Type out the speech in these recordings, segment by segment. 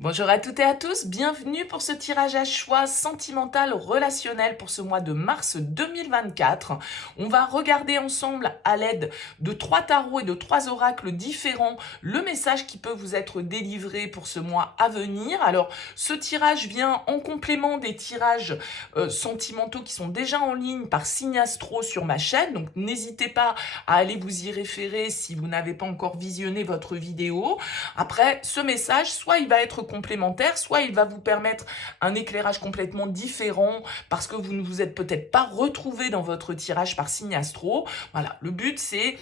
Bonjour à toutes et à tous, bienvenue pour ce tirage à choix sentimental relationnel pour ce mois de mars 2024. On va regarder ensemble à l'aide de 3 tarots et de 3 oracles différents le message qui peut vous être délivré pour ce mois à venir. Alors ce tirage vient en complément des tirages sentimentaux qui sont déjà en ligne par Signe Astro sur ma chaîne, donc n'hésitez pas à aller vous y référer si vous n'avez pas encore visionné votre vidéo. Après, ce message, soit il va être complémentaire, soit il va vous permettre un éclairage complètement différent parce que vous ne vous êtes peut-être pas retrouvé dans votre tirage par signe astro. Voilà, le but c'est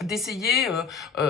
d'essayer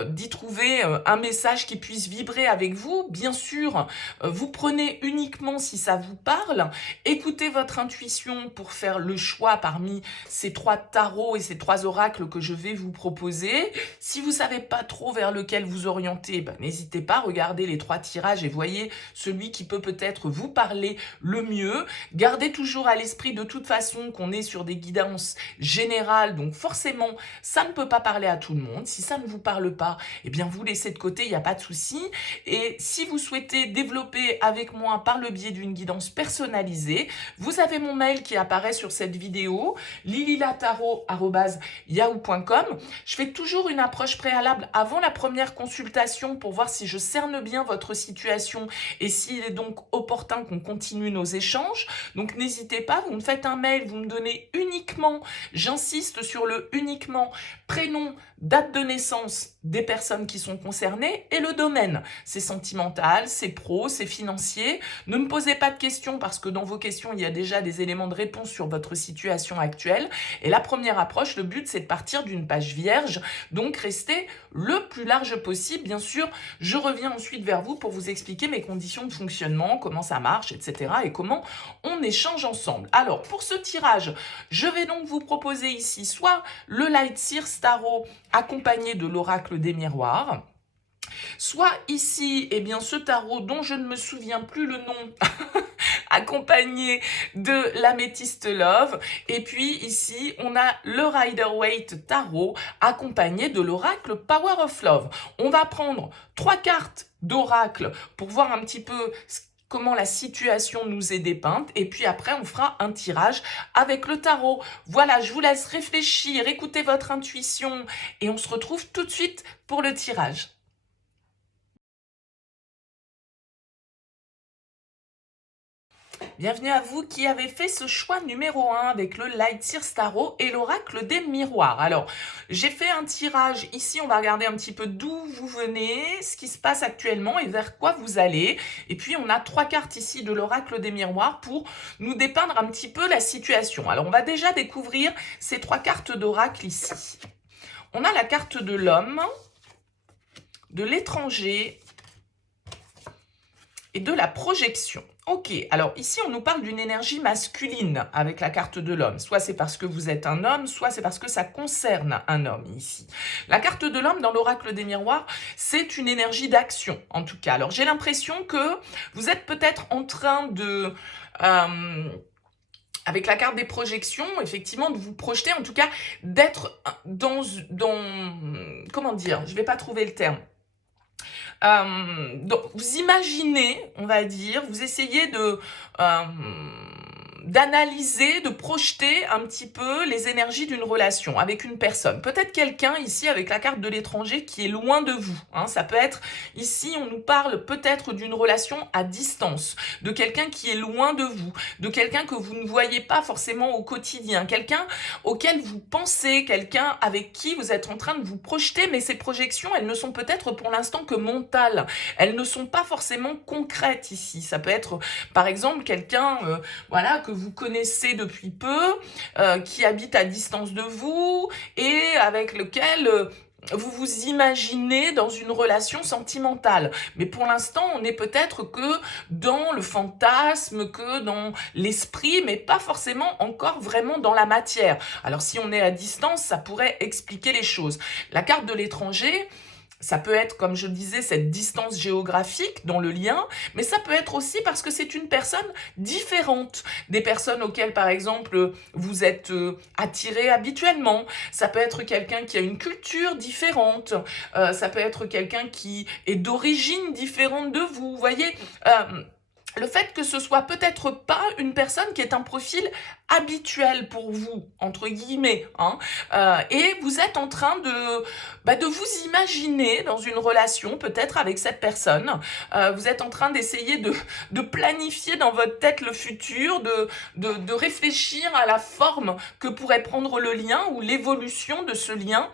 d'y trouver un message qui puisse vibrer avec vous. Bien sûr, vous prenez uniquement si ça vous parle. Écoutez votre intuition pour faire le choix parmi ces 3 tarots et ces 3 oracles que je vais vous proposer. Si vous ne savez pas trop vers lequel vous orienter, n'hésitez pas, regardez les 3 tirages et voyez celui qui peut peut-être vous parler le mieux. Gardez toujours à l'esprit de toute façon qu'on est sur des guidances générales, donc forcément, ça ne peut pas parler à tout le monde. Si ça ne vous parle pas, eh bien vous laissez de côté, il n'y a pas de souci. Et si vous souhaitez développer avec moi par le biais d'une guidance personnalisée, vous avez mon mail qui apparaît sur cette vidéo, lililataro@yahoo.com. Je fais toujours une approche préalable avant la première consultation pour voir si je cerne bien votre situation et s'il est donc opportun qu'on continue nos échanges. Donc n'hésitez pas, vous me faites un mail, vous me donnez uniquement, j'insiste sur le uniquement, prénom, date de naissance des personnes qui sont concernées et le domaine. C'est sentimental, c'est pro, c'est financier. Ne me posez pas de questions parce que dans vos questions, il y a déjà des éléments de réponse sur votre situation actuelle. Et la première approche, le but, c'est de partir d'une page vierge, donc restez le plus large possible. Bien sûr, je reviens ensuite vers vous pour vous expliquer mes conditions de fonctionnement, comment ça marche, etc. et comment on échange ensemble. Alors, pour ce tirage, je vais donc vous proposer ici soit le Light Seers Tarot accompagné de l'oracle des miroirs, soit ici, eh bien, ce tarot dont je ne me souviens plus le nom, accompagné de l'améthyste Love, et puis ici, on a le Rider-Waite Tarot accompagné de l'oracle Power of Love. On va prendre 3 cartes d'oracle pour voir un petit peu comment la situation nous est dépeinte, et puis après on fera un tirage avec le tarot. Voilà, je vous laisse réfléchir, écouter votre intuition, et on se retrouve tout de suite pour le tirage. Bienvenue à vous qui avez fait ce choix numéro 1 avec le Light Seers Tarot et l'oracle des miroirs. Alors, j'ai fait un tirage. Ici, on va regarder un petit peu d'où vous venez, ce qui se passe actuellement et vers quoi vous allez. Et puis, on a 3 cartes ici de l'oracle des miroirs pour nous dépeindre un petit peu la situation. Alors, on va déjà découvrir ces 3 cartes d'oracle ici. On a la carte de l'homme, de l'étranger et de la projection. Ok, alors ici on nous parle d'une énergie masculine avec la carte de l'homme. Soit c'est parce que vous êtes un homme, soit c'est parce que ça concerne un homme ici. La carte de l'homme dans l'oracle des miroirs, c'est une énergie d'action en tout cas. Alors j'ai l'impression que vous êtes peut-être en train de... avec la carte des projections, effectivement, de vous projeter, en tout cas, d'être dans... Comment dire? Je ne vais pas trouver le terme. Donc, vous imaginez, on va dire, vous essayez d'analyser, de projeter un petit peu les énergies d'une relation avec une personne. Peut-être quelqu'un ici avec la carte de l'étranger qui est loin de vous. Hein. Ça peut être, ici on nous parle peut-être d'une relation à distance, de quelqu'un qui est loin de vous, de quelqu'un que vous ne voyez pas forcément au quotidien, quelqu'un auquel vous pensez, quelqu'un avec qui vous êtes en train de vous projeter, mais ces projections, elles ne sont peut-être pour l'instant que mentales. Elles ne sont pas forcément concrètes ici. Ça peut être, par exemple, quelqu'un voilà, que vous connaissez depuis peu, qui habite à distance de vous et avec lequel... vous vous imaginez dans une relation sentimentale. Mais pour l'instant, on n'est peut-être que dans le fantasme, que dans l'esprit, mais pas forcément encore vraiment dans la matière. Alors si on est à distance, ça pourrait expliquer les choses. La carte de l'étranger, Ça peut être, comme je le disais, cette distance géographique dans le lien, mais ça peut être aussi parce que c'est une personne différente des personnes auxquelles, par exemple, vous êtes attiré habituellement. Ça peut être quelqu'un qui a une culture différente. Ça peut être quelqu'un qui est d'origine différente de vous. Vous voyez, le fait que ce soit peut-être pas une personne qui est un profil habituel pour vous, entre guillemets, hein, et vous êtes en train de vous imaginer dans une relation, peut-être avec cette personne, vous êtes en train d'essayer de planifier dans votre tête le futur, de réfléchir à la forme que pourrait prendre le lien ou l'évolution de ce lien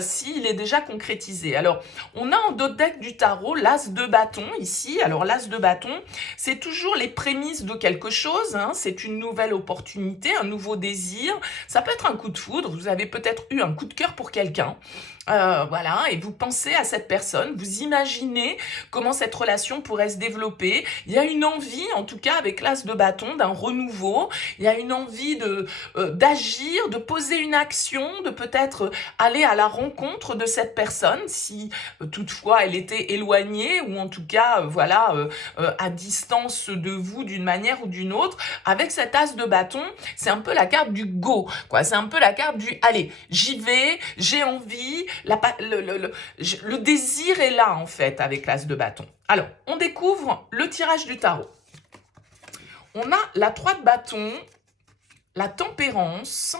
s'il est déjà concrétisé. Alors, on a en dos de deck du tarot l'as de bâton ici. Alors, l'as de bâton, c'est toujours les prémices de quelque chose, hein, c'est une nouvelle opportunité, un nouveau désir, ça peut être un coup de foudre, vous avez peut-être eu un coup de cœur pour quelqu'un, voilà, et vous pensez à cette personne, vous imaginez comment cette relation pourrait se développer, il y a une envie, en tout cas avec l'as de bâton, d'un renouveau, il y a une envie d'agir, de poser une action, de peut-être aller à la rencontre de cette personne, si toutefois elle était éloignée, ou en tout cas, voilà, à distance de vous d'une manière ou d'une autre. Avec cet as de bâton, c'est un peu la carte du go, quoi. C'est un peu la carte du allez, j'y vais, j'ai envie, le désir est là en fait avec l'as de bâton. Alors, on découvre le tirage du tarot. On a la 3 de bâton, la tempérance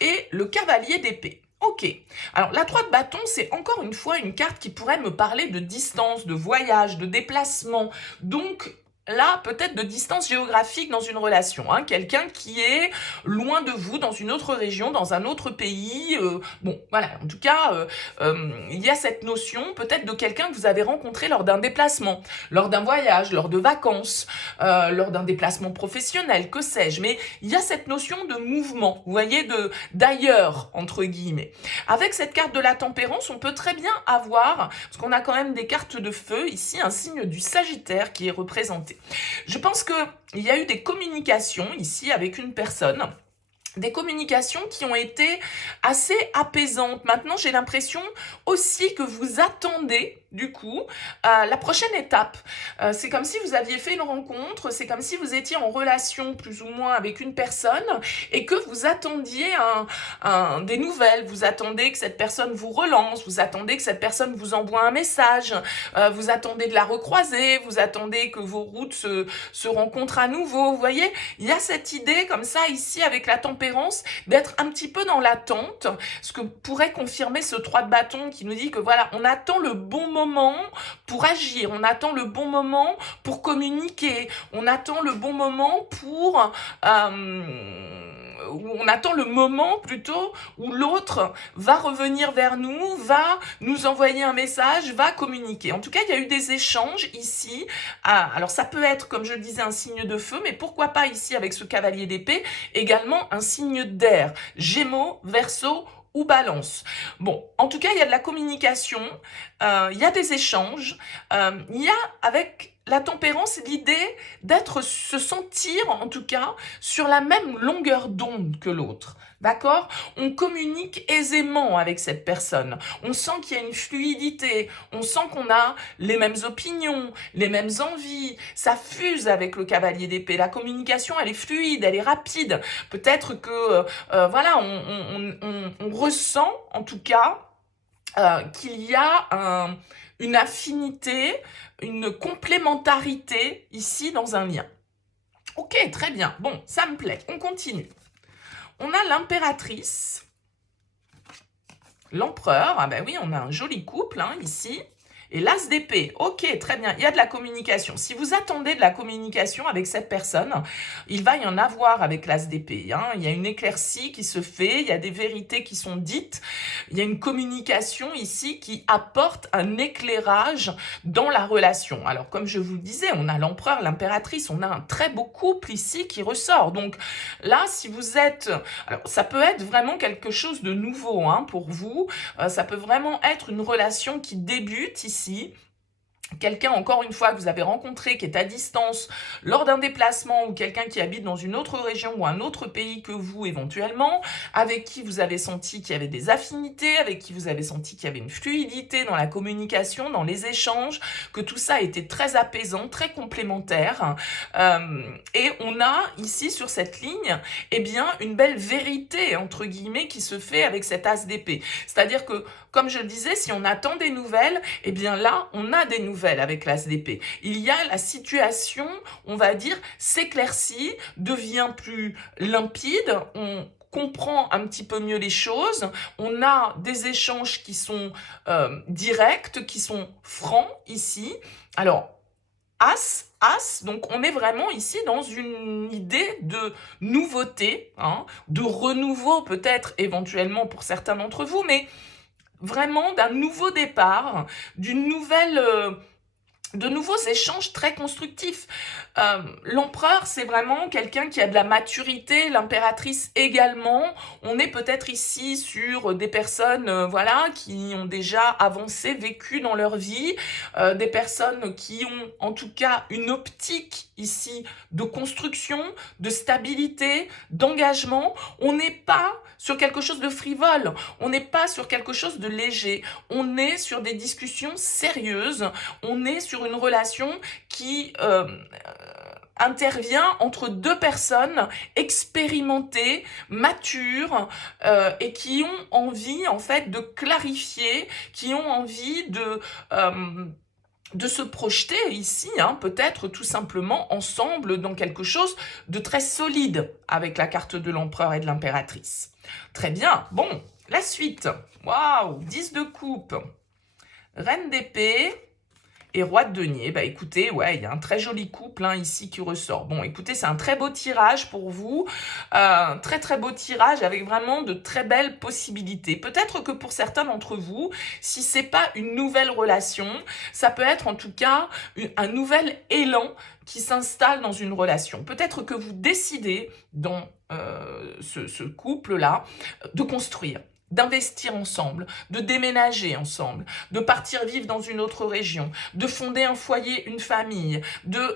et le cavalier d'épée. Ok, alors la 3 de bâton, c'est encore une fois une carte qui pourrait me parler de distance, de voyage, de déplacement, donc là, peut-être de distance géographique dans une relation, hein, quelqu'un qui est loin de vous, dans une autre région, dans un autre pays, bon, voilà, en tout cas, il y a cette notion peut-être de quelqu'un que vous avez rencontré lors d'un déplacement, lors d'un voyage, lors de vacances, lors d'un déplacement professionnel, que sais-je, mais il y a cette notion de mouvement, vous voyez, d'ailleurs, entre guillemets. Avec cette carte de la tempérance, on peut très bien avoir, parce qu'on a quand même des cartes de feu, ici, un signe du Sagittaire qui est représenté. Je pense qu'il y a eu des communications ici avec une personne, des communications qui ont été assez apaisantes. Maintenant, j'ai l'impression aussi que vous attendez, du coup, la prochaine étape. C'est comme si vous aviez fait une rencontre, c'est comme si vous étiez en relation plus ou moins avec une personne et que vous attendiez des nouvelles, vous attendez que cette personne vous relance, vous attendez que cette personne vous envoie un message, vous attendez de la recroiser, vous attendez que vos routes se rencontrent à nouveau. Vous voyez, il y a cette idée comme ça ici avec la tempérance d'être un petit peu dans l'attente, ce que pourrait confirmer ce 3 de bâton qui nous dit que voilà, on attend le bon moment pour agir, on attend le bon moment pour communiquer, on attend le bon moment pour... on attend le moment plutôt où l'autre va revenir vers nous, va nous envoyer un message, va communiquer. En tout cas, il y a eu des échanges ici. Alors, ça peut être, comme je le disais, un signe de feu, mais pourquoi pas ici, avec ce cavalier d'épée, également un signe d'air. Gémeaux, Verseau ou Balance. Bon, en tout cas, il y a de la communication, il y a des échanges, il y a avec la tempérance l'idée se sentir en tout cas sur la même longueur d'onde que l'autre. D'accord? On communique aisément avec cette personne. On sent qu'il y a une fluidité. On sent qu'on a les mêmes opinions, les mêmes envies. Ça fuse avec le cavalier d'épée. La communication, elle est fluide, elle est rapide. Peut-être que, voilà, on ressent, en tout cas, qu'il y a une affinité, une complémentarité ici dans un lien. Ok, très bien. Bon, ça me plaît. On continue. On a l'impératrice, l'empereur. Ah ben oui, on a un joli couple hein, ici. Et l'as d'épée, ok, très bien, il y a de la communication. Si vous attendez de la communication avec cette personne, il va y en avoir avec l'as d'épée. Hein. Il y a une éclaircie qui se fait, il y a des vérités qui sont dites, il y a une communication ici qui apporte un éclairage dans la relation. Alors, comme je vous le disais, on a l'empereur, l'impératrice, on a un très beau couple ici qui ressort. Donc là, si vous êtes... Alors, ça peut être vraiment quelque chose de nouveau hein, pour vous. Ça peut vraiment être une relation qui débute ici. quelqu'un, encore une fois, que vous avez rencontré, qui est à distance lors d'un déplacement, ou quelqu'un qui habite dans une autre région ou un autre pays que vous éventuellement, avec qui vous avez senti qu'il y avait des affinités, avec qui vous avez senti qu'il y avait une fluidité dans la communication, dans les échanges, que tout ça était très apaisant, très complémentaire. Et on a ici, sur cette ligne, eh bien, une belle vérité, entre guillemets, qui se fait avec cet as d'épée. C'est-à-dire que, comme je le disais, si on attend des nouvelles, eh bien là, on a des nouvelles avec l'as d'épée. Il y a la situation, on va dire, s'éclaircit, devient plus limpide, on comprend un petit peu mieux les choses, on a des échanges qui sont directs, qui sont francs ici. Alors, As, donc on est vraiment ici dans une idée de nouveauté, hein, de renouveau peut-être éventuellement pour certains d'entre vous, mais vraiment d'un nouveau départ, d'une nouvelle... de nouveaux échanges très constructifs. L'empereur, c'est vraiment quelqu'un qui a de la maturité, l'impératrice également. On est peut-être ici sur des personnes voilà, qui ont déjà avancé, vécu dans leur vie, des personnes qui ont en tout cas une optique ici de construction, de stabilité, d'engagement. On n'est pas sur quelque chose de frivole, on n'est pas sur quelque chose de léger, on est sur des discussions sérieuses, on est sur une relation qui intervient entre deux personnes expérimentées, matures et qui ont envie en fait de clarifier, qui ont envie de se projeter ici, hein, peut-être tout simplement ensemble dans quelque chose de très solide avec la carte de l'empereur et de l'impératrice. Très bien, bon, la suite. Waouh, 10 de coupe, reine d'épée et roi de denier. Bah écoutez, ouais, il y a un très joli couple hein, ici qui ressort. Bon, écoutez, c'est un très beau tirage pour vous. Très très beau tirage avec vraiment de très belles possibilités. Peut-être que pour certains d'entre vous, si c'est pas une nouvelle relation, ça peut être en tout cas un nouvel élan qui s'installe dans une relation. Peut-être que vous décidez dans ce couple-là de construire, d'investir ensemble, de déménager ensemble, de partir vivre dans une autre région, de fonder un foyer, une famille,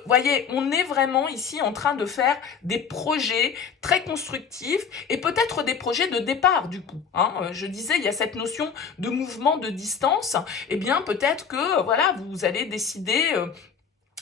voyez, on est vraiment ici en train de faire des projets très constructifs et peut-être des projets de départ du coup. Hein. Je disais, il y a cette notion de mouvement de distance, eh bien peut-être que voilà, vous allez décider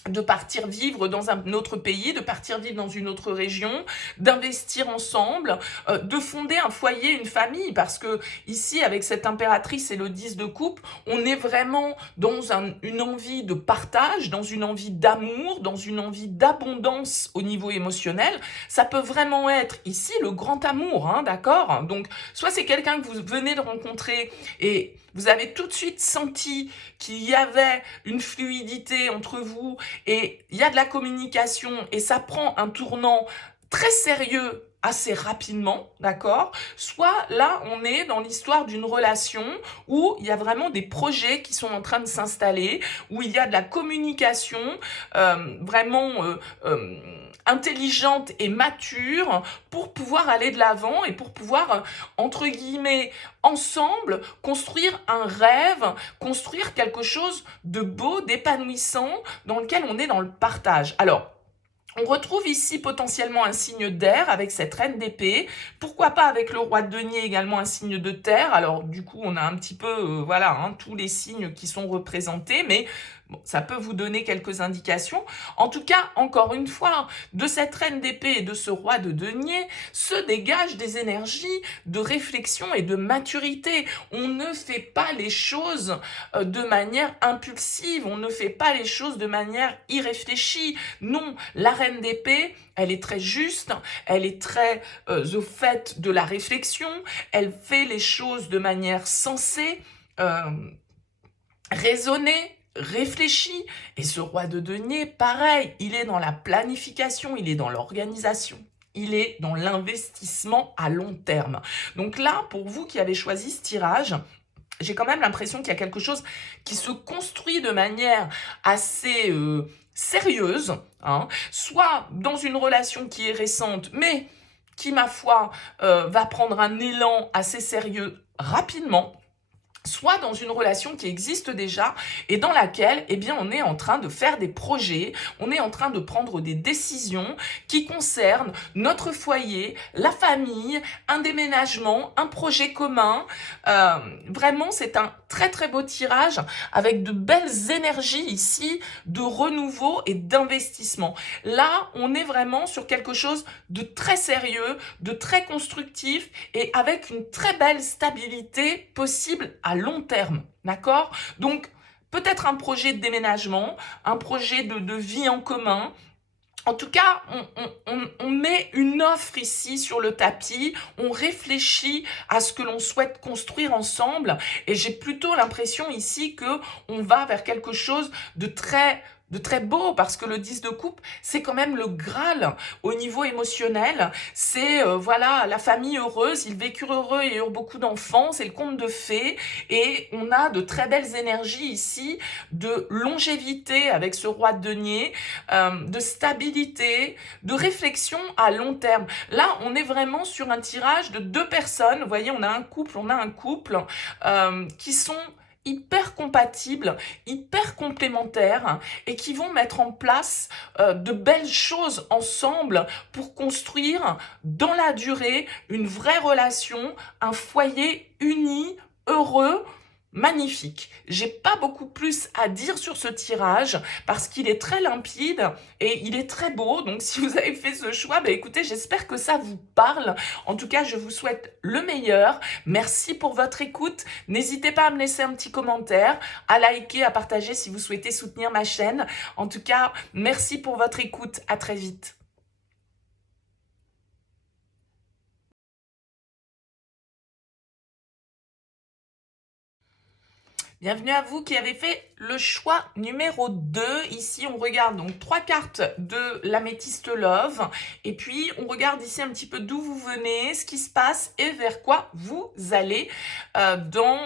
de partir vivre dans un autre pays, de partir vivre dans une autre région, d'investir ensemble, de fonder un foyer, une famille, parce que ici, avec cette impératrice et le 10 de coupe, on est vraiment dans une envie de partage, dans une envie d'amour, dans une envie d'abondance au niveau émotionnel. Ça peut vraiment être ici le grand amour, hein, d'accord? Donc, soit c'est quelqu'un que vous venez de rencontrer et vous avez tout de suite senti qu'il y avait une fluidité entre vous et il y a de la communication et ça prend un tournant très sérieux assez rapidement, d'accord? Soit là, on est dans l'histoire d'une relation où il y a vraiment des projets qui sont en train de s'installer, où il y a de la communication vraiment intelligente et mature pour pouvoir aller de l'avant et pour pouvoir, entre guillemets, ensemble, construire un rêve, construire quelque chose de beau, d'épanouissant, dans lequel on est dans le partage. Alors, on retrouve ici potentiellement un signe d'air avec cette reine d'épée. Pourquoi pas avec le roi de denier également un signe de terre. Alors du coup, on a un petit peu voilà, hein, tous les signes qui sont représentés, mais bon, ça peut vous donner quelques indications. En tout cas, encore une fois, de cette reine d'épée et de ce roi de denier se dégagent des énergies de réflexion et de maturité. On ne fait pas les choses de manière impulsive, on ne fait pas les choses de manière irréfléchie. Non, la reine d'épée, elle est très juste, elle est très au fait de la réflexion, elle fait les choses de manière sensée, raisonnée, réfléchie. Et ce roi de denier, pareil, il est dans la planification, il est dans l'organisation. Il est dans l'investissement à long terme. Donc là, pour vous qui avez choisi ce tirage, j'ai quand même l'impression qu'il y a quelque chose qui se construit de manière assez sérieuse, hein, soit dans une relation qui est récente, mais qui, ma foi, va prendre un élan assez sérieux rapidement, soit soit dans une relation qui existe déjà et dans laquelle, eh bien, on est en train de faire des projets, on est en train de prendre des décisions qui concernent notre foyer, la famille, un déménagement, un projet commun. Vraiment, c'est un très très beau tirage avec de belles énergies ici de renouveau et d'investissement. Là, on est vraiment sur quelque chose de très sérieux, de très constructif et avec une très belle stabilité possible à long terme. D'accord? Donc, peut-être un projet de déménagement, un projet de vie en commun. En tout cas, on met une offre ici sur le tapis, on réfléchit à ce que l'on souhaite construire ensemble et j'ai plutôt l'impression ici que on va vers quelque chose de très beau parce que le 10 de coupe, c'est quand même le Graal au niveau émotionnel. C'est voilà, la famille heureuse, ils vécurent heureux et eurent beaucoup d'enfants, c'est le conte de fées et on a de très belles énergies ici de longévité avec ce roi de denier, de stabilité, de réflexion à long terme. Là, on est vraiment sur un tirage de deux personnes. Vous voyez, on a un couple qui sont hyper compatibles, hyper complémentaires et qui vont mettre en place de belles choses ensemble pour construire dans la durée une vraie relation, un foyer uni, heureux, magnifique. J'ai pas beaucoup plus à dire sur ce tirage parce qu'il est très limpide et il est très beau. Donc si vous avez fait ce choix, bah écoutez, j'espère que ça vous parle. En tout cas, je vous souhaite le meilleur. Merci pour votre écoute. N'hésitez pas à me laisser un petit commentaire, à liker, à partager si vous souhaitez soutenir ma chaîne. En tout cas, merci pour votre écoute. À très vite. Bienvenue à vous qui avez fait le choix numéro 2. Ici, on regarde donc 3 cartes de l'améthyste Love. Et puis, on regarde ici un petit peu d'où vous venez, ce qui se passe et vers quoi vous allez dans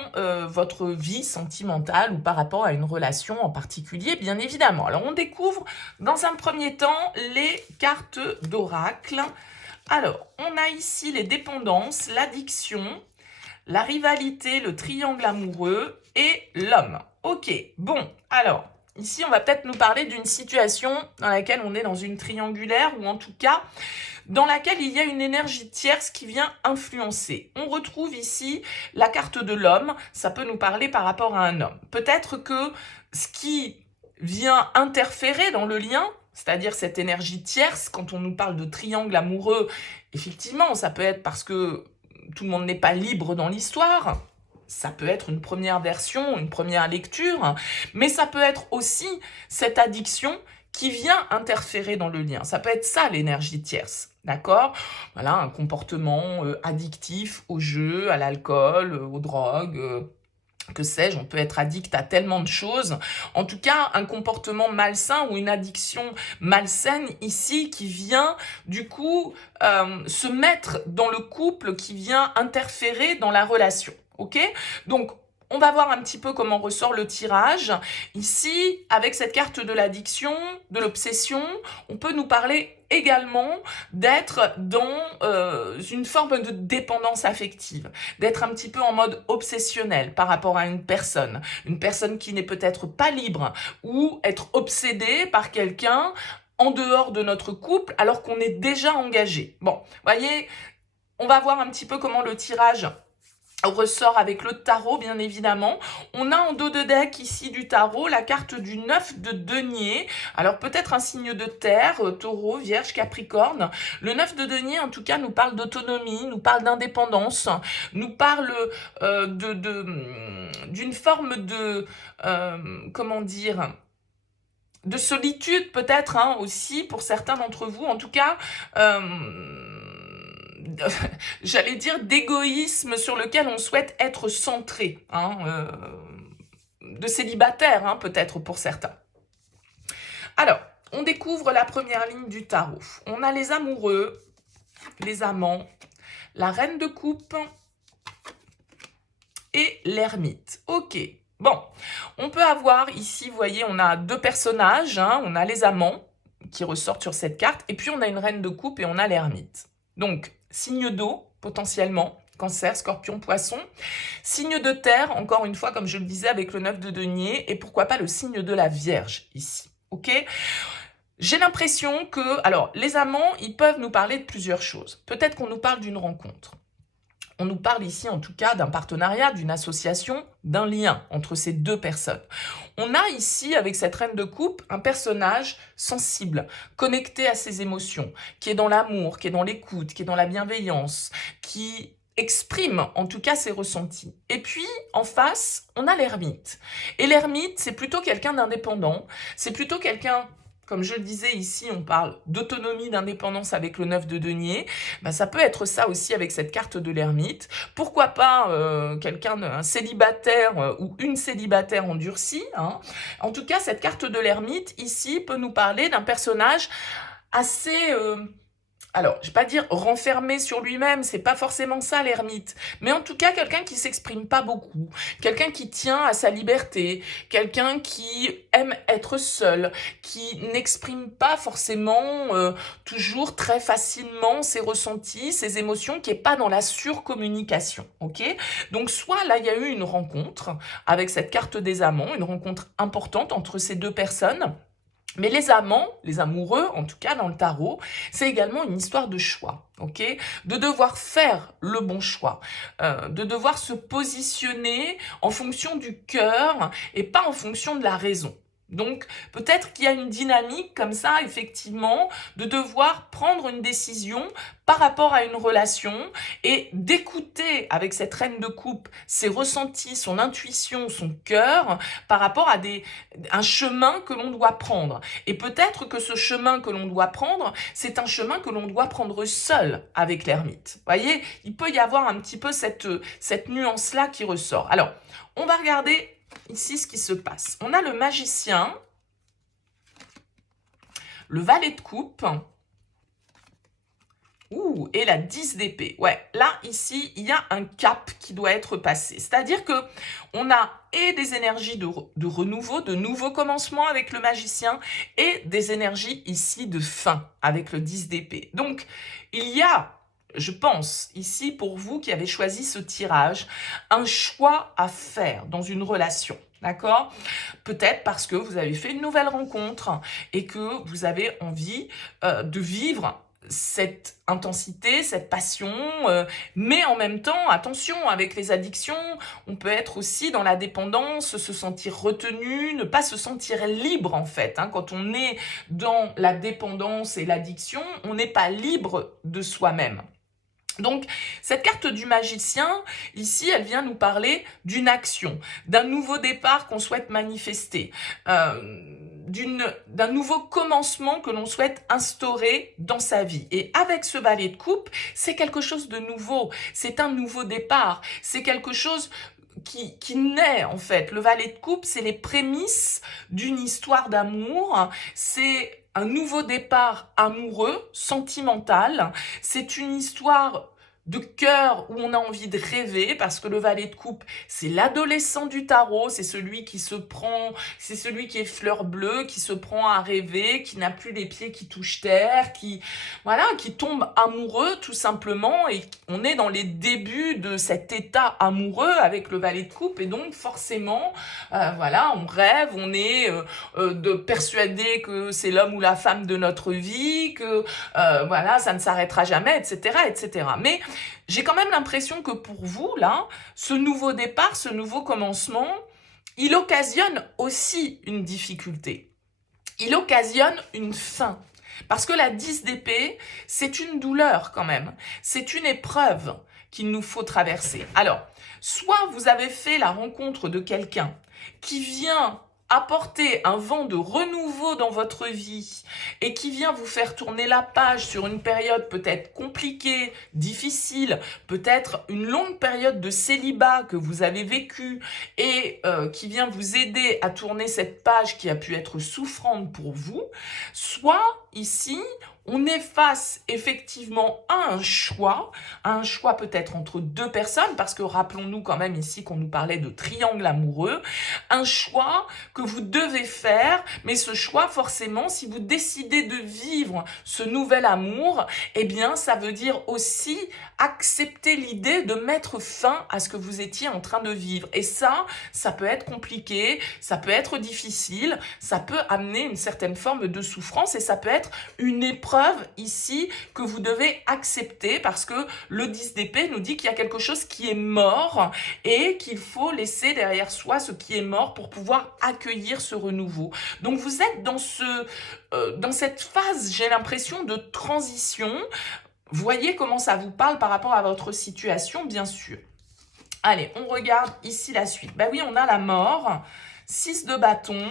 votre vie sentimentale ou par rapport à une relation en particulier, bien évidemment. Alors, on découvre dans un premier temps les cartes d'oracle. Alors, on a ici les dépendances, l'addiction, la rivalité, le triangle amoureux et l'homme. Ok, bon, alors, ici, on va peut-être nous parler d'une situation dans laquelle on est dans une triangulaire, ou en tout cas, dans laquelle il y a une énergie tierce qui vient influencer. On retrouve ici la carte de l'homme, ça peut nous parler par rapport à un homme. Peut-être que ce qui vient interférer dans le lien, c'est-à-dire cette énergie tierce, quand on nous parle de triangle amoureux, effectivement, ça peut être parce que tout le monde n'est pas libre dans l'histoire. Ça peut être une première version, une première lecture, mais ça peut être aussi cette addiction qui vient interférer dans le lien. Ça peut être ça, l'énergie tierce, d'accord? Voilà, un comportement addictif au jeu, à l'alcool, aux drogues, que sais-je, on peut être addict à tellement de choses. En tout cas, un comportement malsain ou une addiction malsaine ici qui vient du coup se mettre dans le couple, qui vient interférer dans la relation. Ok? Donc, on va voir un petit peu comment ressort le tirage. Ici, avec cette carte de l'addiction, de l'obsession, on peut nous parler également d'être dans une forme de dépendance affective, d'être un petit peu en mode obsessionnel par rapport à une personne qui n'est peut-être pas libre, ou être obsédé par quelqu'un en dehors de notre couple alors qu'on est déjà engagé. Bon, voyez, on va voir un petit peu comment le tirage ressort avec le tarot, bien évidemment. On a en dos de deck ici du tarot la carte du 9 de denier. Alors peut-être un signe de terre, taureau, vierge, capricorne. Le 9 de denier, en tout cas, nous parle d'autonomie, nous parle d'indépendance, nous parle d'une forme de... comment dire, de solitude peut-être aussi pour certains d'entre vous. En tout cas... j'allais dire d'égoïsme sur lequel on souhaite être centré, de célibataire peut-être pour certains. Alors, on découvre la première ligne du tarot. On a les amoureux, les amants, la reine de coupe et l'ermite. Ok, bon, on peut avoir ici, vous voyez, on a deux personnages, on a les amants qui ressortent sur cette carte, et puis on a une reine de coupe et on a l'ermite. Donc, signe d'eau, potentiellement, Cancer, Scorpion, Poisson. Signe de terre, encore une fois, comme je le disais avec le 9 de denier, et pourquoi pas le signe de la Vierge ici, ok? J'ai l'impression que, alors, les amants, ils peuvent nous parler de plusieurs choses. Peut-être qu'on nous parle d'une rencontre. On nous parle ici, en tout cas, d'un partenariat, d'une association, d'un lien entre ces deux personnes. On a ici, avec cette reine de coupe, un personnage sensible, connecté à ses émotions, qui est dans l'amour, qui est dans l'écoute, qui est dans la bienveillance, qui exprime en tout cas ses ressentis. Et puis, en face, on a l'ermite. Et l'ermite, c'est plutôt quelqu'un d'indépendant, c'est plutôt quelqu'un... Comme je le disais ici, on parle d'autonomie, d'indépendance avec le 9 de denier. Ben, ça peut être ça aussi avec cette carte de l'ermite. Pourquoi pas un célibataire ou une célibataire endurcie, hein. En tout cas, cette carte de l'ermite ici peut nous parler d'un personnage assez... alors, je ne vais pas dire renfermé sur lui-même, c'est pas forcément ça l'ermite, mais en tout cas quelqu'un qui s'exprime pas beaucoup, quelqu'un qui tient à sa liberté, quelqu'un qui aime être seul, qui n'exprime pas forcément toujours très facilement ses ressentis, ses émotions, qui est pas dans la surcommunication, ok? Donc soit là il y a eu une rencontre avec cette carte des amants, une rencontre importante entre ces deux personnes. Mais les amants, les amoureux, en tout cas dans le tarot, c'est également une histoire de choix, ok? De devoir faire le bon choix, de devoir se positionner en fonction du cœur et pas en fonction de la raison. Donc, peut-être qu'il y a une dynamique comme ça, effectivement, de devoir prendre une décision par rapport à une relation et d'écouter avec cette reine de coupe ses ressentis, son intuition, son cœur par rapport à un chemin que l'on doit prendre. Et peut-être que ce chemin que l'on doit prendre, c'est un chemin que l'on doit prendre seul avec l'ermite. Vous voyez, il peut y avoir un petit peu cette nuance-là qui ressort. Alors, on va regarder ici ce qui se passe. On a le magicien, le valet de coupe, et la 10 d'épée. Ouais, là, ici, il y a un cap qui doit être passé. C'est-à-dire que on a et des énergies de renouveau, de nouveau commencement avec le magicien, et des énergies ici de fin avec le 10 d'épée. Donc, il y a, je pense, ici, pour vous qui avez choisi ce tirage, un choix à faire dans une relation. D'accord? Peut-être parce que vous avez fait une nouvelle rencontre et que vous avez envie de vivre cette intensité, cette passion, mais en même temps, attention, avec les addictions, on peut être aussi dans la dépendance, se sentir retenu, ne pas se sentir libre en fait. Hein. Quand on est dans la dépendance et l'addiction, on n'est pas libre de soi-même. Donc, cette carte du magicien, ici, elle vient nous parler d'une action, d'un nouveau départ qu'on souhaite manifester, d'un nouveau commencement que l'on souhaite instaurer dans sa vie. Et avec ce valet de coupe, c'est quelque chose de nouveau, c'est un nouveau départ, c'est quelque chose qui naît en fait. Le valet de coupe, c'est les prémices d'une histoire d'amour, c'est un nouveau départ amoureux, sentimental. C'est une histoire de cœur où on a envie de rêver parce que le valet de coupe, c'est l'adolescent du tarot, c'est celui qui se prend, c'est celui qui est fleur bleue, qui se prend à rêver, qui n'a plus les pieds qui touchent terre, qui tombe amoureux tout simplement, et on est dans les débuts de cet état amoureux avec le valet de coupe, et donc forcément, on rêve, on est persuadé que c'est l'homme ou la femme de notre vie, que ça ne s'arrêtera jamais, etc., etc. Mais j'ai quand même l'impression que pour vous, là, ce nouveau départ, ce nouveau commencement, il occasionne aussi une difficulté. Il occasionne une fin. Parce que la 10 d'épée, c'est une douleur quand même. C'est une épreuve qu'il nous faut traverser. Alors, soit vous avez fait la rencontre de quelqu'un qui vient apporter un vent de renouveau dans votre vie et qui vient vous faire tourner la page sur une période peut-être compliquée, difficile, peut-être une longue période de célibat que vous avez vécue et qui vient vous aider à tourner cette page qui a pu être souffrante pour vous, soit ici, on est face effectivement à un choix peut-être entre deux personnes, parce que rappelons-nous quand même ici qu'on nous parlait de triangle amoureux, un choix que vous devez faire, mais ce choix forcément, si vous décidez de vivre ce nouvel amour, eh bien ça veut dire aussi accepter l'idée de mettre fin à ce que vous étiez en train de vivre. Et ça peut être compliqué, ça peut être difficile, ça peut amener une certaine forme de souffrance et ça peut être une épreuve ici que vous devez accepter parce que le 10 d'épée nous dit qu'il y a quelque chose qui est mort et qu'il faut laisser derrière soi ce qui est mort pour pouvoir accueillir ce renouveau. Donc vous êtes dans cette phase, j'ai l'impression, de transition. Voyez comment ça vous parle par rapport à votre situation, bien sûr. Allez, on regarde ici la suite. Ben oui, on a la mort, 6 de bâton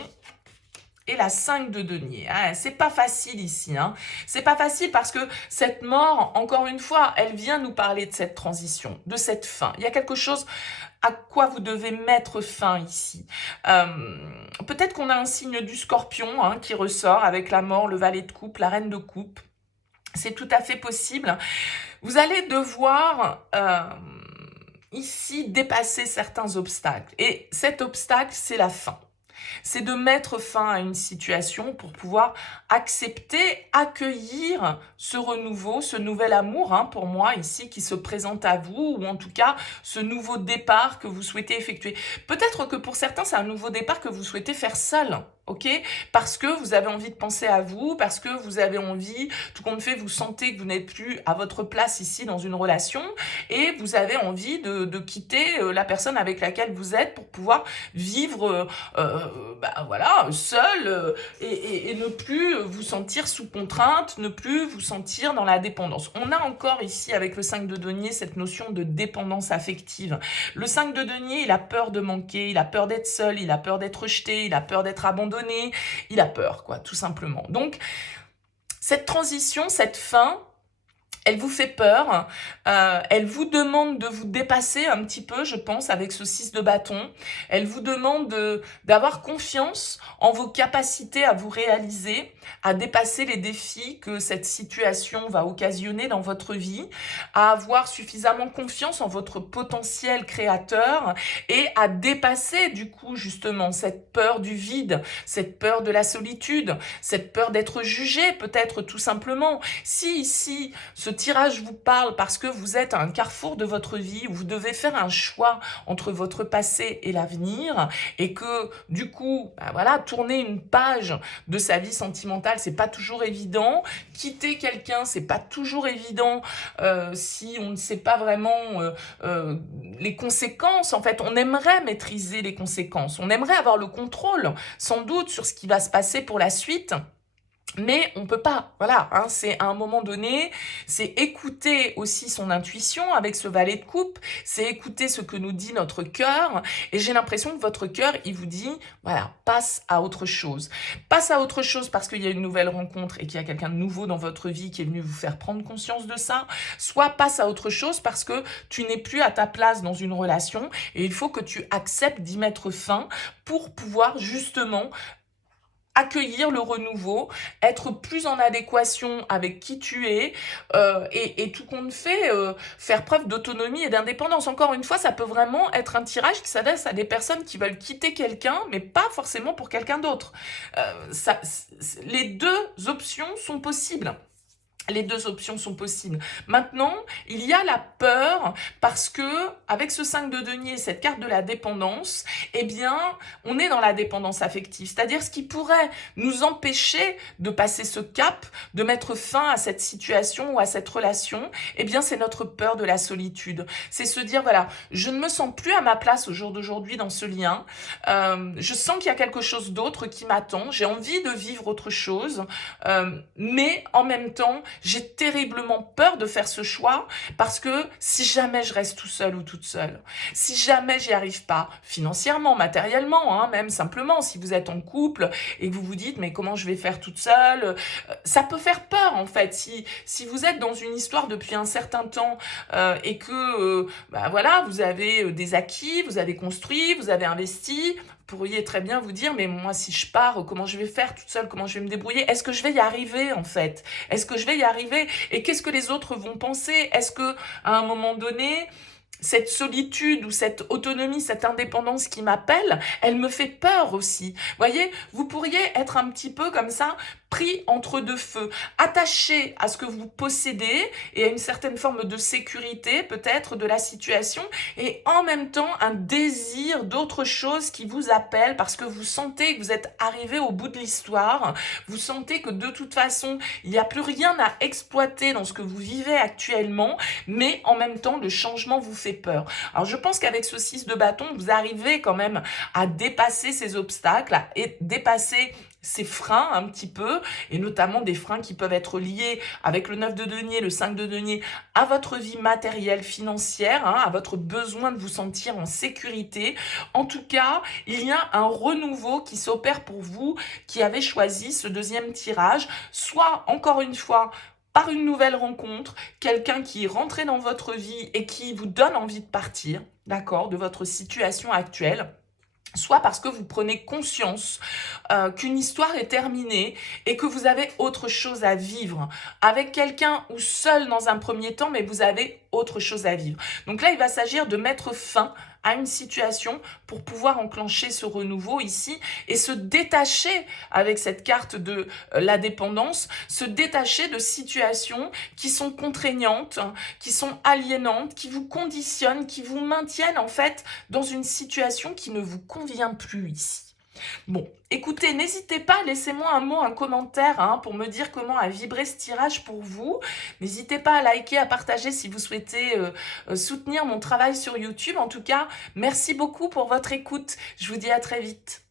et la 5 de denier. Ah, c'est pas facile ici. Hein. C'est pas facile parce que cette mort, encore une fois, elle vient nous parler de cette transition, de cette fin. Il y a quelque chose à quoi vous devez mettre fin ici. Peut-être qu'on a un signe du scorpion hein, qui ressort avec la mort, le valet de coupe, la reine de coupe. C'est tout à fait possible. Vous allez devoir ici dépasser certains obstacles. Et cet obstacle, c'est la fin. C'est de mettre fin à une situation pour pouvoir accepter, accueillir ce renouveau, ce nouvel amour, hein, pour moi, ici, qui se présente à vous, ou en tout cas, ce nouveau départ que vous souhaitez effectuer. Peut-être que pour certains, c'est un nouveau départ que vous souhaitez faire seul, ok? Parce que vous avez envie de penser à vous, parce que vous avez envie, tout compte fait, vous sentez que vous n'êtes plus à votre place ici dans une relation, et vous avez envie de quitter la personne avec laquelle vous êtes pour pouvoir vivre voilà, seul et ne plus vous sentir sous contrainte, ne plus vous sentir dans la dépendance. On a encore ici avec le 5 de denier cette notion de dépendance affective. Le 5 de denier, il a peur de manquer, il a peur d'être seul, il a peur d'être rejeté, il a peur d'être abandonné, il a peur quoi, tout simplement. Donc cette transition, cette fin, elle vous fait peur, elle vous demande de vous dépasser un petit peu, je pense, avec ce 6 de bâton. Elle vous demande d'avoir confiance en vos capacités à vous réaliser, à dépasser les défis que cette situation va occasionner dans votre vie, à avoir suffisamment confiance en votre potentiel créateur et à dépasser du coup justement cette peur du vide, cette peur de la solitude, cette peur d'être jugé peut-être tout simplement. Si ici, ce tirage vous parle parce que vous êtes à un carrefour de votre vie où vous devez faire un choix entre votre passé et l'avenir et que du coup, voilà, tourner une page de sa vie sentimentale, c'est pas toujours évident. Quitter quelqu'un, c'est pas toujours évident si on ne sait pas vraiment les conséquences. En fait, on aimerait maîtriser les conséquences. On aimerait avoir le contrôle, sans doute, sur ce qui va se passer pour la suite. Mais on peut pas, voilà, hein, c'est à un moment donné, c'est écouter aussi son intuition avec ce valet de coupe, c'est écouter ce que nous dit notre cœur, et j'ai l'impression que votre cœur, il vous dit, voilà, passe à autre chose. Passe à autre chose parce qu'il y a une nouvelle rencontre et qu'il y a quelqu'un de nouveau dans votre vie qui est venu vous faire prendre conscience de ça, soit passe à autre chose parce que tu n'es plus à ta place dans une relation et il faut que tu acceptes d'y mettre fin pour pouvoir justement accueillir le renouveau, être plus en adéquation avec qui tu es et tout compte fait, faire preuve d'autonomie et d'indépendance. Encore une fois, ça peut vraiment être un tirage qui s'adresse à des personnes qui veulent quitter quelqu'un, mais pas forcément pour quelqu'un d'autre. Les deux options sont possibles. Les deux options sont possibles. Maintenant, il y a la peur parce que avec ce 5 de denier, cette carte de la dépendance, eh bien, on est dans la dépendance affective. C'est-à-dire ce qui pourrait nous empêcher de passer ce cap, de mettre fin à cette situation ou à cette relation, eh bien, c'est notre peur de la solitude. C'est se dire, voilà, je ne me sens plus à ma place au jour d'aujourd'hui dans ce lien. Je sens qu'il y a quelque chose d'autre qui m'attend. J'ai envie de vivre autre chose. Mais en même temps, j'ai terriblement peur de faire ce choix parce que si jamais je reste tout seul ou toute seule, si jamais j'y arrive pas financièrement, matériellement, hein, même simplement, si vous êtes en couple et que vous vous dites mais comment je vais faire toute seule, ça peut faire peur en fait. Si vous êtes dans une histoire depuis un certain temps et que voilà, vous avez des acquis, vous avez construit, vous avez investi, pourriez très bien vous dire, mais moi, si je pars, comment je vais faire toute seule? Comment je vais me débrouiller? Est-ce que je vais y arriver, en fait? Est-ce que je vais y arriver? Et qu'est-ce que les autres vont penser? Est-ce que, à un moment donné, cette solitude ou cette autonomie, cette indépendance qui m'appelle, elle me fait peur aussi. Voyez, vous pourriez être un petit peu comme ça, pris entre deux feux, attaché à ce que vous possédez et à une certaine forme de sécurité peut-être de la situation, et en même temps un désir d'autre chose qui vous appelle parce que vous sentez que vous êtes arrivé au bout de l'histoire, vous sentez que de toute façon il n'y a plus rien à exploiter dans ce que vous vivez actuellement, mais en même temps le changement vous fait peur. Alors je pense qu'avec ce 6 de bâton, vous arrivez quand même à dépasser ces obstacles, à dépasser ces freins un petit peu, et notamment des freins qui peuvent être liés avec le 9 de denier, le 5 de denier, à votre vie matérielle, financière, à votre besoin de vous sentir en sécurité. En tout cas, il y a un renouveau qui s'opère pour vous qui avez choisi ce deuxième tirage, soit encore une fois par une nouvelle rencontre, quelqu'un qui est rentré dans votre vie et qui vous donne envie de partir, d'accord, de votre situation actuelle, soit parce que vous prenez conscience qu'une histoire est terminée et que vous avez autre chose à vivre avec quelqu'un ou seul dans un premier temps, mais vous avez autre chose à vivre. Donc là, il va s'agir de mettre fin à une situation pour pouvoir enclencher ce renouveau ici et se détacher avec cette carte de la dépendance, se détacher de situations qui sont contraignantes, qui sont aliénantes, qui vous conditionnent, qui vous maintiennent en fait dans une situation qui ne vous convient plus ici. Bon, écoutez, n'hésitez pas, laissez-moi un mot, un commentaire pour me dire comment a vibré ce tirage pour vous. N'hésitez pas à liker, à partager si vous souhaitez soutenir mon travail sur YouTube. En tout cas, merci beaucoup pour votre écoute. Je vous dis à très vite.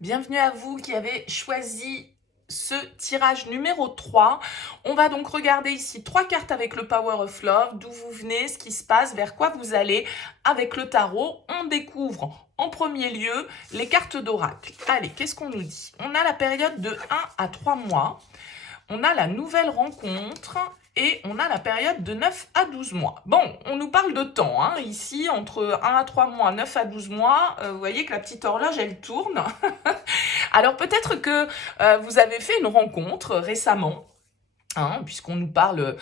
Bienvenue à vous qui avez choisi ce tirage numéro 3. On va donc regarder ici 3 cartes avec le Power of Love, d'où vous venez, ce qui se passe, vers quoi vous allez avec le tarot. On découvre en premier lieu les cartes d'oracle. Allez, qu'est-ce qu'on nous dit? On a la période de 1 à 3 mois, on a la nouvelle rencontre et on a la période de 9 à 12 mois. Bon, on nous parle de temps, ici, entre 1 à 3 mois, 9 à 12 mois, vous voyez que la petite horloge, elle tourne. Alors peut-être que vous avez fait une rencontre récemment, puisqu'on nous parle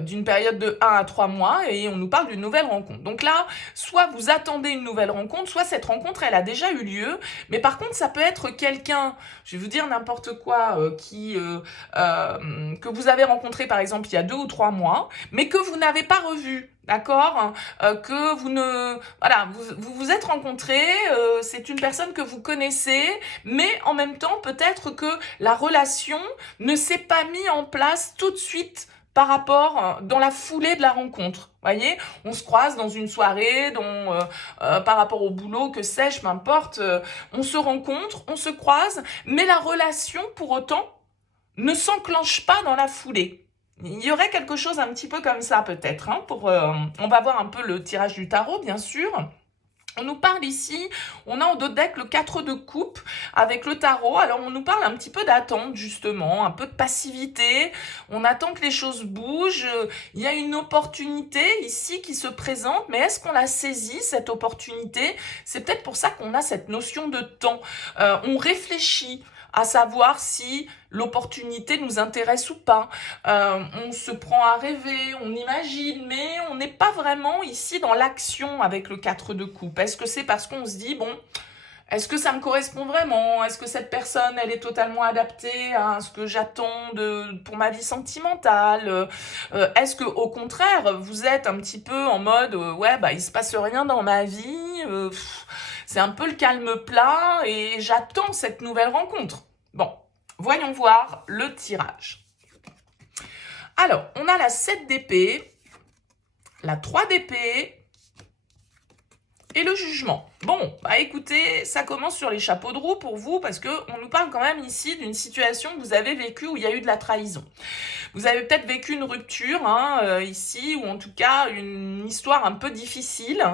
d'une période de 1 à 3 mois et on nous parle d'une nouvelle rencontre. Donc là, soit vous attendez une nouvelle rencontre, soit cette rencontre, elle a déjà eu lieu, mais par contre, ça peut être quelqu'un, je vais vous dire n'importe quoi, que vous avez rencontré par exemple il y a 2 ou 3 mois, mais que vous n'avez pas revu. D'accord, que vous ne, voilà, vous êtes rencontrés, c'est une personne que vous connaissez, mais en même temps, peut-être que la relation ne s'est pas mise en place tout de suite par rapport, dans la foulée de la rencontre. Voyez, on se croise dans une soirée, par rapport au boulot, que sais-je, peu importe, on se rencontre, on se croise, mais la relation, pour autant, ne s'enclenche pas dans la foulée. Il y aurait quelque chose un petit peu comme ça peut-être. On va voir un peu le tirage du tarot, bien sûr. On nous parle ici, on a en dos de deck le 4 de coupe avec le tarot. Alors, on nous parle un petit peu d'attente, justement, un peu de passivité. On attend que les choses bougent. Il y a une opportunité ici qui se présente, mais est-ce qu'on la saisit, cette opportunité? C'est peut-être pour ça qu'on a cette notion de temps. On réfléchit à savoir si l'opportunité nous intéresse ou pas. On se prend à rêver, on imagine, mais on n'est pas vraiment ici dans l'action avec le 4 de coupe. Est-ce que c'est parce qu'on se dit, bon, est-ce que ça me correspond vraiment? Est-ce que cette personne, elle est totalement adaptée à ce que j'attends pour ma vie sentimentale? Est-ce que au contraire, vous êtes un petit peu en mode, ouais, bah il se passe rien dans ma vie, c'est un peu le calme plat et j'attends cette nouvelle rencontre. Bon, voyons voir le tirage. Alors, on a la 7 d'épée, la 3 d'épée et le jugement. Bon, bah écoutez, ça commence sur les chapeaux de roue pour vous parce qu'on nous parle quand même ici d'une situation que vous avez vécue où il y a eu de la trahison. Vous avez peut-être vécu une rupture ici, ou en tout cas une histoire un peu difficile.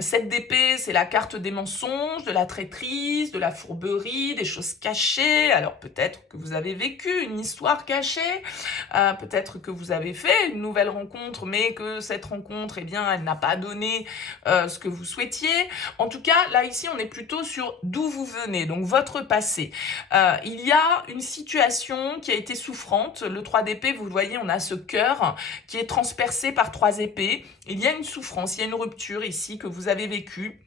Cette d'épée, c'est la carte des mensonges, de la traîtrise, de la fourberie, des choses cachées. Alors peut-être que vous avez vécu une histoire cachée, peut-être que vous avez fait une nouvelle rencontre, mais que cette rencontre, eh bien, elle n'a pas donné ce que vous souhaitiez. En tout cas, là, ici, on est plutôt sur d'où vous venez, donc votre passé. Il y a une situation qui a été souffrante. Le 3 d'épée, vous le voyez, on a ce cœur qui est transpercé par 3 épées. Il y a une souffrance, il y a une rupture ici que vous avez vécue,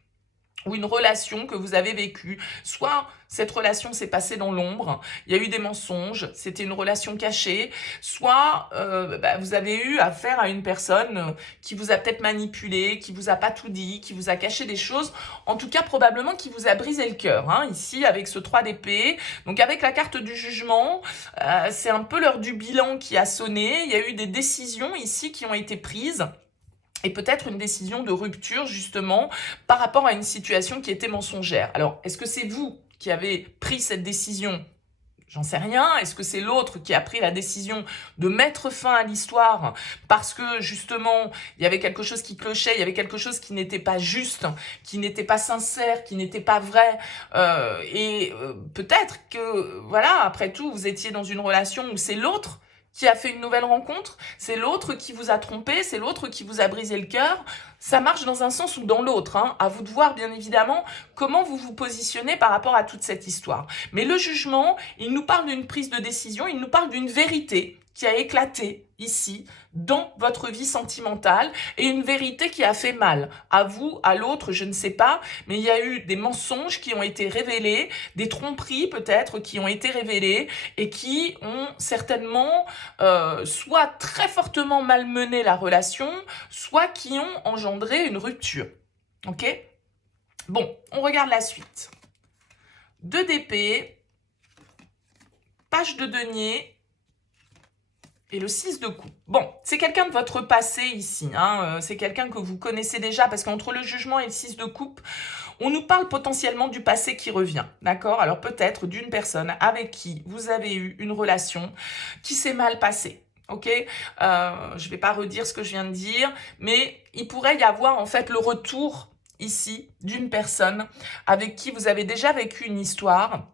ou une relation que vous avez vécue. Soit cette relation s'est passée dans l'ombre, il y a eu des mensonges, c'était une relation cachée, soit vous avez eu affaire à une personne qui vous a peut-être manipulé, qui vous a pas tout dit, qui vous a caché des choses, en tout cas probablement qui vous a brisé le cœur, hein, ici avec ce 3 d'épée. Donc avec la carte du jugement, c'est un peu l'heure du bilan qui a sonné, il y a eu des décisions ici qui ont été prises, et peut-être une décision de rupture justement par rapport à une situation qui était mensongère. Alors, est-ce que c'est vous qui avez pris cette décision ? J'en sais rien. Est-ce que c'est l'autre qui a pris la décision de mettre fin à l'histoire parce que justement il y avait quelque chose qui clochait, il y avait quelque chose qui n'était pas juste, qui n'était pas sincère, qui n'était pas vrai, peut-être que voilà, après tout, vous étiez dans une relation où c'est l'autre qui a fait une nouvelle rencontre, c'est l'autre qui vous a trompé, c'est l'autre qui vous a brisé le cœur. Ça marche dans un sens ou dans l'autre, hein. À vous de voir bien évidemment comment vous vous positionnez par rapport à toute cette histoire. Mais le jugement, il nous parle d'une prise de décision, il nous parle d'une vérité qui a éclaté ici, dans votre vie sentimentale, et une vérité qui a fait mal. À vous, à l'autre, je ne sais pas, mais il y a eu des mensonges qui ont été révélés, des tromperies peut-être qui ont été révélées, et qui ont certainement soit très fortement malmené la relation, soit qui ont engendré une rupture. Ok ? Bon, on regarde la suite. 2 d'épée, page de denier, et le 6 de coupe. Bon, c'est quelqu'un de votre passé ici, hein, c'est quelqu'un que vous connaissez déjà, parce qu'entre le jugement et le 6 de coupe, on nous parle potentiellement du passé qui revient, d'accord? Alors peut-être d'une personne avec qui vous avez eu une relation qui s'est mal passée. Ok, je vais pas redire ce que je viens de dire, mais il pourrait y avoir en fait le retour ici d'une personne avec qui vous avez déjà vécu une histoire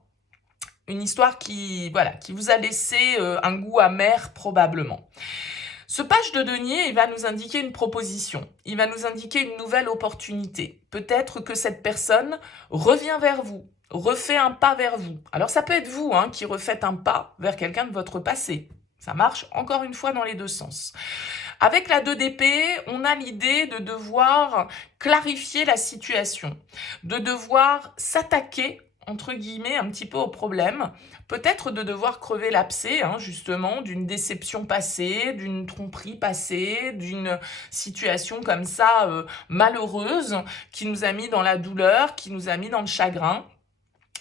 qui, voilà, qui vous a laissé un goût amer probablement. Ce page de denier, il va nous indiquer une proposition, il va nous indiquer une nouvelle opportunité. Peut-être que cette personne revient vers vous, refait un pas vers vous. Alors ça peut être vous hein, qui refaites un pas vers quelqu'un de votre passé. Ça marche encore une fois dans les deux sens. Avec la 2 d'épée, on a l'idée de devoir clarifier la situation, de devoir s'attaquer entre guillemets, un petit peu au problème, peut-être de devoir crever l'abcès, hein, justement, d'une déception passée, d'une tromperie passée, d'une situation comme ça malheureuse, qui nous a mis dans la douleur, qui nous a mis dans le chagrin.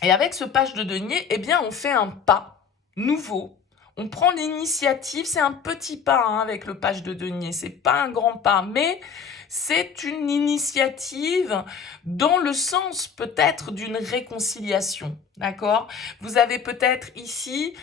Et avec ce page de denier, eh bien, on fait un pas nouveau. On prend l'initiative, c'est un petit pas hein, avec le page de denier, c'est pas un grand pas, mais c'est une initiative dans le sens peut-être d'une réconciliation, d'accord? Vous avez peut-être ici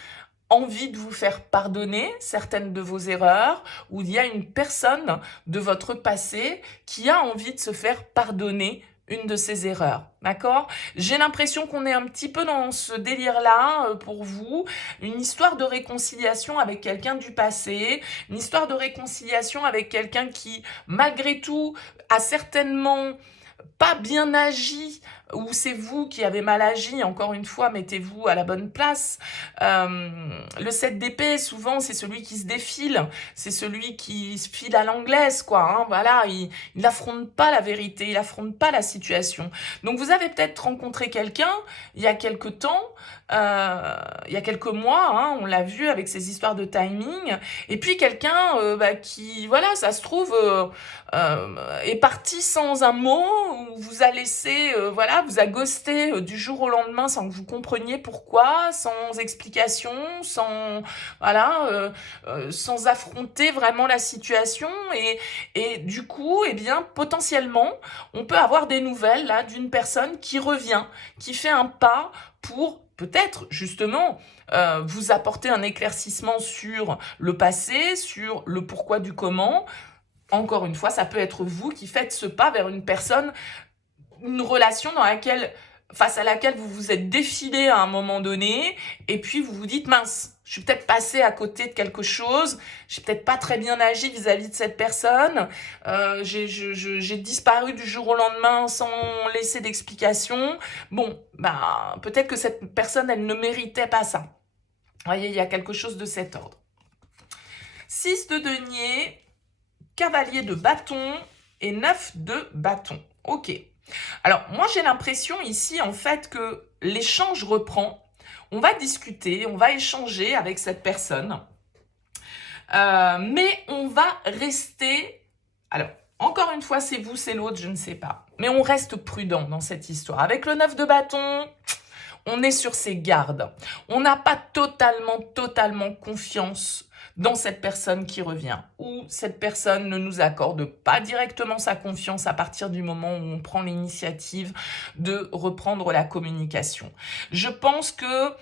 envie de vous faire pardonner certaines de vos erreurs, ou il y a une personne de votre passé qui a envie de se faire pardonner une de ses erreurs, d'accord? J'ai l'impression qu'on est un petit peu dans ce délire-là pour vous, une histoire de réconciliation avec quelqu'un du passé, une histoire de réconciliation avec quelqu'un qui, malgré tout, a certainement pas bien agi, ou c'est vous qui avez mal agi, encore une fois, mettez-vous à la bonne place. Le 7 d'épée, souvent, c'est celui qui se défile, c'est celui qui se file à l'anglaise, quoi. Hein, voilà, il n'affronte pas la vérité, il n'affronte pas la situation. Donc, vous avez peut-être rencontré quelqu'un il y a quelque temps, il y a quelques mois, hein, on l'a vu avec ces histoires de timing, et puis quelqu'un qui, voilà, ça se trouve, est parti sans un mot, ou vous a laissé, voilà, vous a ghosté du jour au lendemain sans que vous compreniez pourquoi, sans explication, sans, voilà, sans affronter vraiment la situation, et du coup, eh bien, potentiellement, on peut avoir des nouvelles, là, d'une personne qui revient, qui fait un pas pour peut-être justement vous apporter un éclaircissement sur le passé, sur le pourquoi du comment. Encore une fois, ça peut être vous qui faites ce pas vers une personne, une relation dans laquelle face à laquelle vous vous êtes défilé à un moment donné, et puis vous vous dites, mince, je suis peut-être passé à côté de quelque chose, j'ai peut-être pas très bien agi vis-à-vis de cette personne, j'ai disparu du jour au lendemain sans laisser d'explication. Bon, bah, peut-être que cette personne, elle ne méritait pas ça. Vous voyez, il y a quelque chose de cet ordre. 6 de denier, cavalier de bâton et 9 de bâton. Ok. Alors, moi, j'ai l'impression ici, en fait, que l'échange reprend. On va discuter, on va échanger avec cette personne. Mais on va rester... Alors, encore une fois, c'est vous, c'est l'autre, je ne sais pas. Mais on reste prudent dans cette histoire. Avec le 9 de bâton, on est sur ses gardes. On n'a pas totalement confiance dans cette personne qui revient, ou cette personne ne nous accorde pas directement sa confiance à partir du moment où on prend l'initiative de reprendre la communication. Je pense que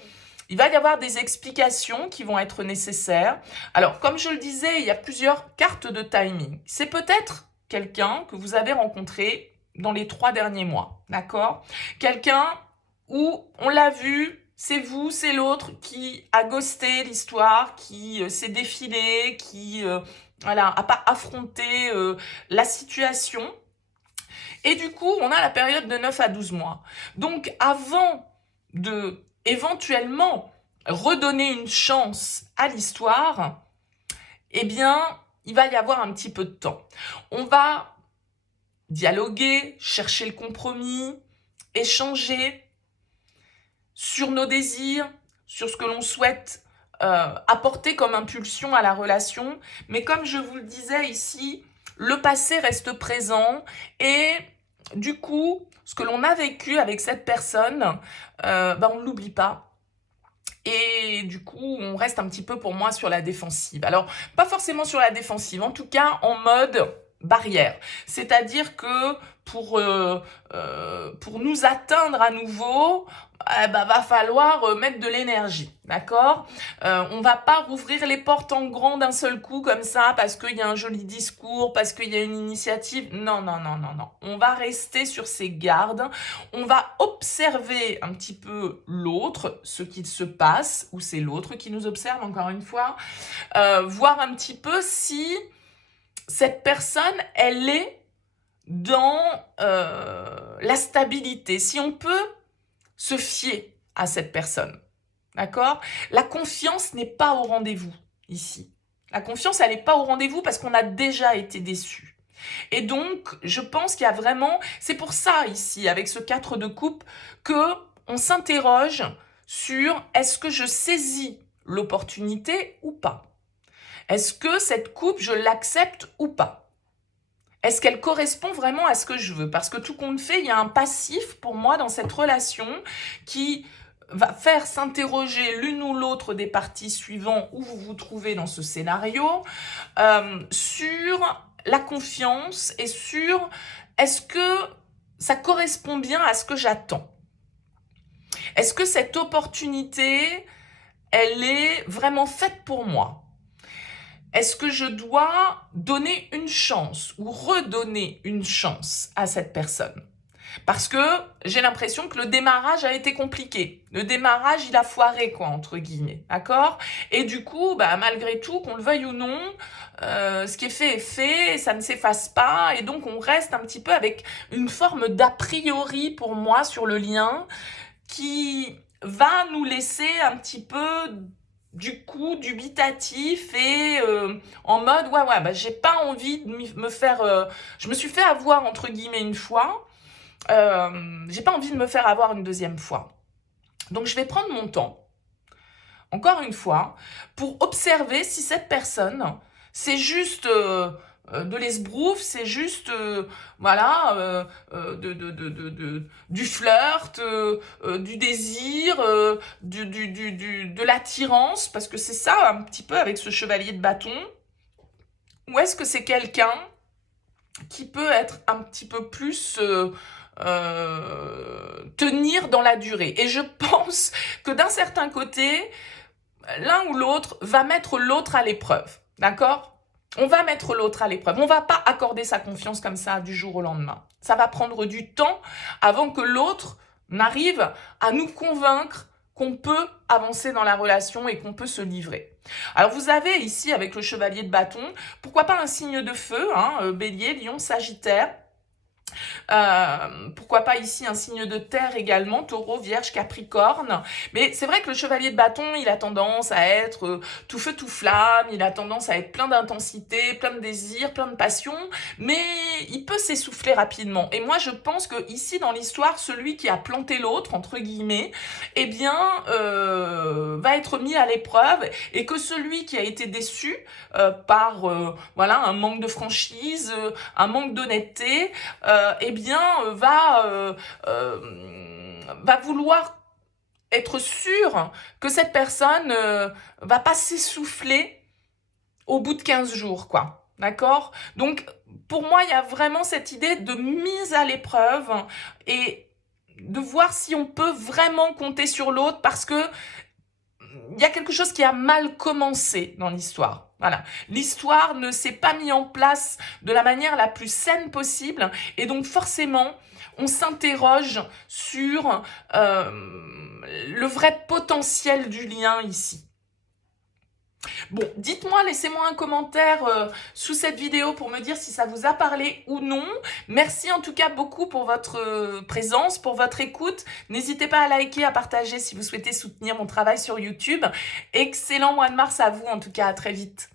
il va y avoir des explications qui vont être nécessaires. Alors, comme je le disais, il y a plusieurs cartes de timing. C'est peut-être quelqu'un que vous avez rencontré dans les 3 derniers mois, d'accord? Quelqu'un où on l'a vu, c'est vous, c'est l'autre qui a ghosté l'histoire, qui s'est défilé, qui voilà, a pas affronté la situation. Et du coup, on a la période de 9 à 12 mois. Donc, avant de éventuellement redonner une chance à l'histoire, eh bien, il va y avoir un petit peu de temps. On va dialoguer, chercher le compromis, échanger sur nos désirs, sur ce que l'on souhaite apporter comme impulsion à la relation. Mais comme je vous le disais ici, le passé reste présent et du coup, ce que l'on a vécu avec cette personne, on ne l'oublie pas. Et du coup, on reste un petit peu pour moi sur la défensive. Alors, pas forcément sur la défensive, en tout cas en mode barrière. C'est-à-dire que pour nous atteindre à nouveau, va falloir mettre de l'énergie, d'accord? On va pas rouvrir les portes en grand d'un seul coup comme ça parce qu'il y a un joli discours, parce qu'il y a une initiative. Non. On va rester sur ses gardes. On va observer un petit peu l'autre, ce qu'il se passe, ou c'est l'autre qui nous observe, encore une fois. Voir un petit peu si cette personne, elle est dans la stabilité, si on peut se fier à cette personne, d'accord? La confiance n'est pas au rendez-vous ici. La confiance, elle n'est pas au rendez-vous parce qu'on a déjà été déçu. Et donc, je pense qu'il y a vraiment... C'est pour ça, ici, avec ce 4 de coupe, qu'on s'interroge sur est-ce que je saisis l'opportunité ou pas? Est-ce que cette coupe, je l'accepte ou pas? Est-ce qu'elle correspond vraiment à ce que je veux? Parce que tout compte fait, il y a un passif pour moi dans cette relation qui va faire s'interroger l'une ou l'autre des parties suivant où vous vous trouvez dans ce scénario sur la confiance et sur est-ce que ça correspond bien à ce que j'attends? Est-ce que cette opportunité, elle est vraiment faite pour moi? Est-ce que je dois donner une chance ou redonner une chance à cette personne? Parce que j'ai l'impression que le démarrage a été compliqué. Le démarrage, il a foiré, quoi, entre guillemets, d'accord? Et du coup, malgré tout, qu'on le veuille ou non, ce qui est fait, ça ne s'efface pas. Et donc, on reste un petit peu avec une forme d'a priori, pour moi, sur le lien, qui va nous laisser un petit peu... du coup dubitatif et en mode j'ai pas envie de me faire je me suis fait avoir entre guillemets une fois, j'ai pas envie de me faire avoir une deuxième fois, donc je vais prendre mon temps encore une fois pour observer si cette personne c'est juste de l'esbrouf, c'est juste du flirt, du désir, de l'attirance, parce que c'est ça un petit peu avec ce chevalier de bâton, ou est-ce que c'est quelqu'un qui peut être un petit peu plus tenir dans la durée? Et je pense que d'un certain côté, l'un ou l'autre va mettre l'autre à l'épreuve, d'accord? On va mettre l'autre à l'épreuve. On ne va pas accorder sa confiance comme ça du jour au lendemain. Ça va prendre du temps avant que l'autre On arrive à nous convaincre qu'on peut avancer dans la relation et qu'on peut se livrer. Alors vous avez ici avec le chevalier de bâton, pourquoi pas un signe de feu, hein, bélier, lion, sagittaire. Pourquoi pas ici un signe de terre également, taureau, vierge, capricorne. Mais c'est vrai que le chevalier de bâton, il a tendance à être tout feu, tout flamme, il a tendance à être plein d'intensité, plein de désir, plein de passion, mais il peut s'essouffler rapidement. Et moi, je pense que ici, dans l'histoire, celui qui a planté l'autre, entre guillemets, eh bien, va être mis à l'épreuve, et que celui qui a été déçu par voilà, un manque de franchise, un manque d'honnêteté, eh bien, va vouloir être sûr que cette personne va pas s'essouffler au bout de 15 jours, quoi. D'accord? Donc, pour moi, il y a vraiment cette idée de mise à l'épreuve et de voir si on peut vraiment compter sur l'autre parce que il y a quelque chose qui a mal commencé dans l'histoire. Voilà. L'histoire ne s'est pas mise en place de la manière la plus saine possible et donc forcément, on s'interroge sur le vrai potentiel du lien ici. Bon, dites-moi, laissez-moi un commentaire sous cette vidéo pour me dire si ça vous a parlé ou non. Merci en tout cas beaucoup pour votre présence, pour votre écoute. N'hésitez pas à liker, à partager si vous souhaitez soutenir mon travail sur YouTube. Excellent mois de mars à vous en tout cas, à très vite.